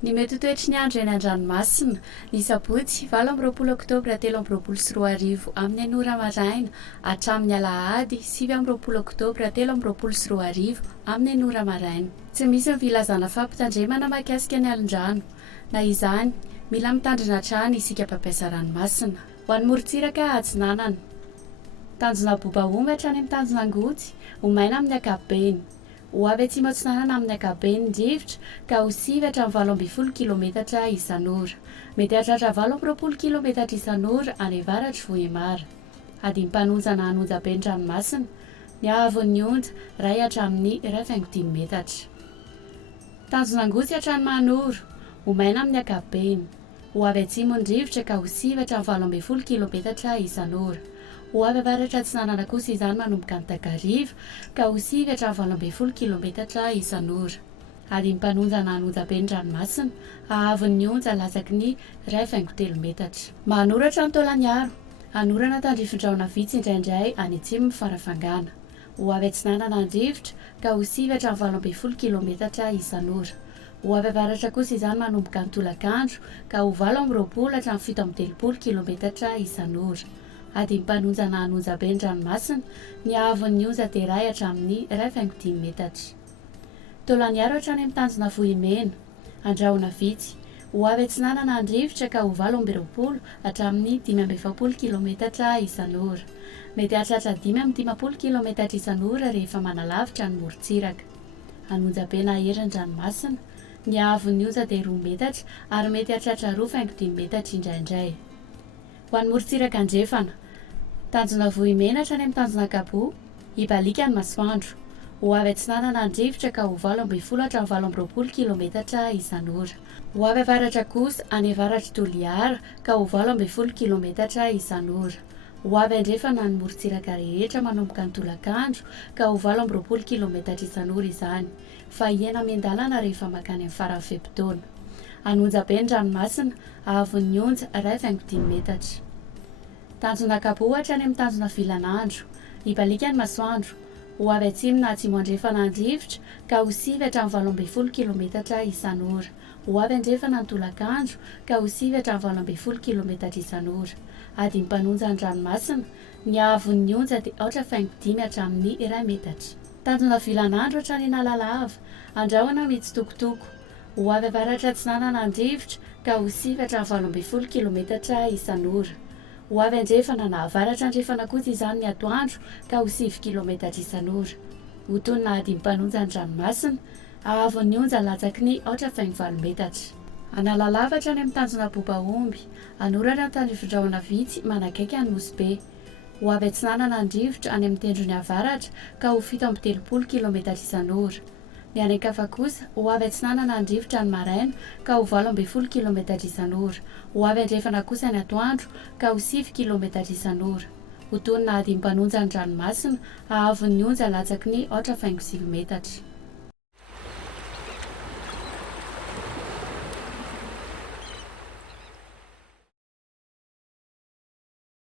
Ny mety ho toetry ny andro eny an-dranomasina ny sabotsy 20 oktobra 2024 amin'ny anora maraina hatramin'ny alahady 7 oktobra 2024 amin'ny anora maraina. Tsy misy ny filazana fampitandremana mahakasika ny alin-drano. Na izany, mila mitandrina hatrany isika mpampiasa ranomasina. Ho an'ny morontsiraka ajinanana. Tanjona bobaomby hatrany amin'ny tanjona angotsy, omaina amin'ny ankapobeny. Ho avy atsimo atsinanana amin'ny ankapobeny ny rivotra ka ho sivy hatramin'ny 20 kilometatra isan'ora. Mety hahatratra 20 kilometatra isan'ora any avaratra Vohimara. Adiny mpanonjana hanonja be ny ranomasina, ny hahavon'ny onja 1 hatramin'ny 1.5 metatra. Tanjona angotsy hatrany Manoro, omaina amin'ny ankapobeny. Ho avy atsimo ny rivotra ka ho sivy hatramin'ny 20 kilometatra isan'ora. Ho avy avaratra atsinanana kosa izany manomboka ny Takariva ka ho sivy hatramin'ny 20 kilometatra isan'ora. Adiny mpanonjana hanonja be ny ranomasina, hahavon'ny onja latsaky ny 1.3 metatra. Manoratra ny Tolagnaro, anorana tandrifin-drahona vitsy indraindray any atsimo farafangana. Ho avy atsinanana ny rivotra ka ho sivy hatramin'ny 20 kilometatra isan'ora. Ho avy avaratra kosa izany manomboka ny Tolakandro ka ho 20 hatramin'ny 17 kilometatra isan'ora. Adiny mpanonjana hanonja be ny ranomasina, ny hahavon'ny onja dia 1 hatramin'ny 1.5 metatra. Tolagnaro hatrany amin'ny tanjona Vohimena, andrahona vitsy. Ho avy atsinanana ny rivotra ka ho 20 hatramin'ny 15 kilometatra isan'ora. Mety hahatratra 5-10 kilometatra isan'ora rehefa manalavitra ny morontsiraka. Hanonja be na herin'ny ranomasina, ny hahavon'ny onja dia 2 metatra ary mety hahatratra 2.5 metatra indraindray. Ho an'ny morontsiraka andrefana, tanjona Vohimena hatrany amin'ny tanjona Kabo, ibalika ny masoandro. Ho avy atsinanana ny rivotra ka ho 20 hatramin'ny 20 kilometatra isan'ora. Ho avy avaratra kosa any avaratra Toliara ka ho 20 kilometatra isan'ora. Ho avy andrefana ny morontsiraka rehetra manomboka ny Tolakandro ka ho 20 kilometatra isan'ora izany. Fa hiena miandalana rehefa makany amin'ny faran'ny fe-potoana. Hanonja be ny ranomasina, hahavon'ny onja 1.5 metatra. Tanjona Kabo hatrany amin'ny tanjona Vilanandro, ibalika ny masoandro. Ho avy atsimo na atsimo andrefana ny rivotra ka ho sivy hatramin'ny 20 kilometatra isan'ora. Ho avy andrefana ny Tolakandro ka ho sivy hatramin'ny 20 kilometatra isan'ora. Adiny mpanonja ny ranomasina, ny hahavon'ny onja dia 8.5 hatramin'ny 1 metatra. Tanjona Vilanandro hatrany Analalava, andrahona mitsitokotoko. Ho avy avaratra atsinanana ny rivotra ka ho sivy hatramin'ny 20 kilometatra isan'ora. Ho avy andrefana na avaratra andrefana kosa izany ny atoandro ka ho 7 kilometatra isan'ora. Ho tonona adiny mpanonja ny ranomasina, hahavon'ny onja latsaky ny 8.4 metatra. Analalava hatrany amin'ny tanjona Bobaomby, anorana ny tandrifin-drahona vitsy manakaiky ny Mosibe. Ho avy atsinanana ny rivotra any amin'ny tendrony avaratra ka ho 17 kilometatra isan'ora. Ny anakafa kosa ho avy atsinanana ny rivotra ny maraina ka ho 20 kilometatra isan'ora. Ho avy andrefana kosa ny atoandro ka ho 7 kilometatra isan'ora. Ho tonona adiny mpanonja ny ranomasina, hahavon'ny onja latsaky ny 8.5 metatra.